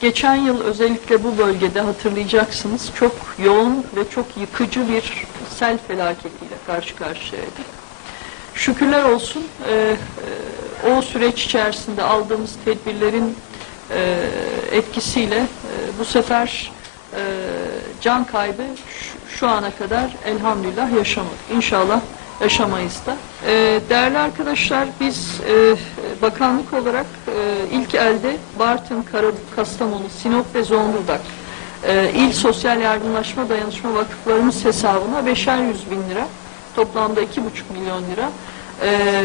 Geçen yıl özellikle bu bölgede hatırlayacaksınız çok yoğun ve çok yıkıcı bir sel felaketiyle karşı karşıyaydık. Şükürler olsun e, e, o süreç içerisinde aldığımız tedbirlerin e, etkisiyle e, bu sefer e, can kaybı şu, ana kadar elhamdülillah yaşamadık. İnşallah yaşamayız da. E, değerli arkadaşlar biz e, bakanlık olarak e, ilk elde Bartın, Karabük, Kastamonu, Sinop ve Zonguldak e, İl Sosyal Yardımlaşma Dayanışma Vakıflarımız hesabına beşer yüz bin lira toplamda iki buçuk milyon lira e,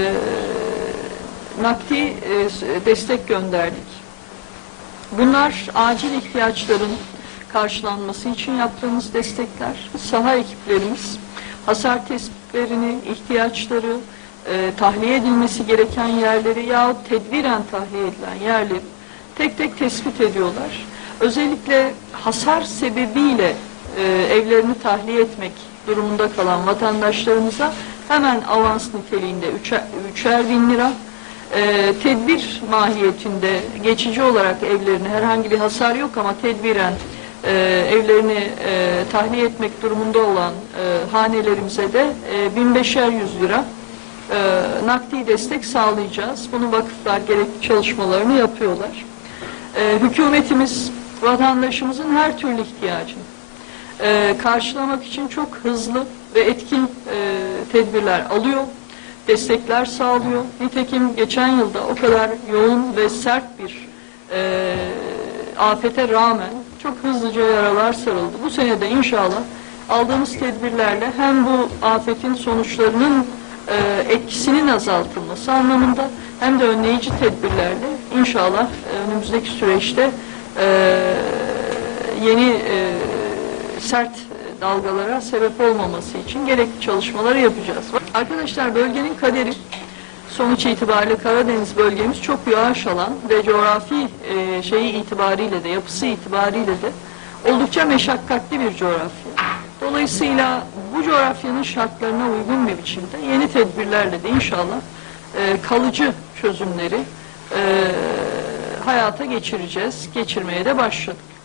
nakdi e, destek gönderdik. Bunlar acil ihtiyaçların karşılanması için yaptığımız destekler. Saha ekiplerimiz hasar tespitlerini, ihtiyaçları, e, tahliye edilmesi gereken yerleri yahut tedbiren tahliye edilen yerleri tek tek tespit ediyorlar. Özellikle hasar sebebiyle e, evlerini tahliye etmek durumunda kalan vatandaşlarımıza hemen avans niteliğinde üçer, üçer bin lira, e, tedbir mahiyetinde geçici olarak evlerini herhangi bir hasar yok ama tedbiren e, evlerini e, tahliye etmek durumunda olan e, hanelerimize de e, 1500 lira e, nakdi destek sağlayacağız. Bunu vakıflar gerekli çalışmalarını yapıyorlar. E, hükümetimiz vatandaşımızın her türlü ihtiyacını e, karşılamak için çok hızlı ve etkin e, tedbirler alıyor, destekler sağlıyor. Nitekim geçen yılda o kadar yoğun ve sert bir e, afete rağmen çok hızlıca yaralar sarıldı. Bu sene de inşallah aldığımız tedbirlerle hem bu afetin sonuçlarının e, etkisinin azaltılması anlamında hem de önleyici tedbirlerle inşallah e, önümüzdeki süreçte e, yeni e, sert dalgalara sebep olmaması için gerekli çalışmaları yapacağız. Arkadaşlar bölgenin kaderi sonuç itibariyle Karadeniz bölgemiz çok yağış alan ve coğrafi e, şeyi itibariyle de yapısı itibariyle de oldukça meşakkatli bir coğrafya. Dolayısıyla bu coğrafyanın şartlarına uygun bir biçimde yeni tedbirlerle de inşallah e, kalıcı çözümleri e, hayata geçireceğiz. Geçirmeye de başladık.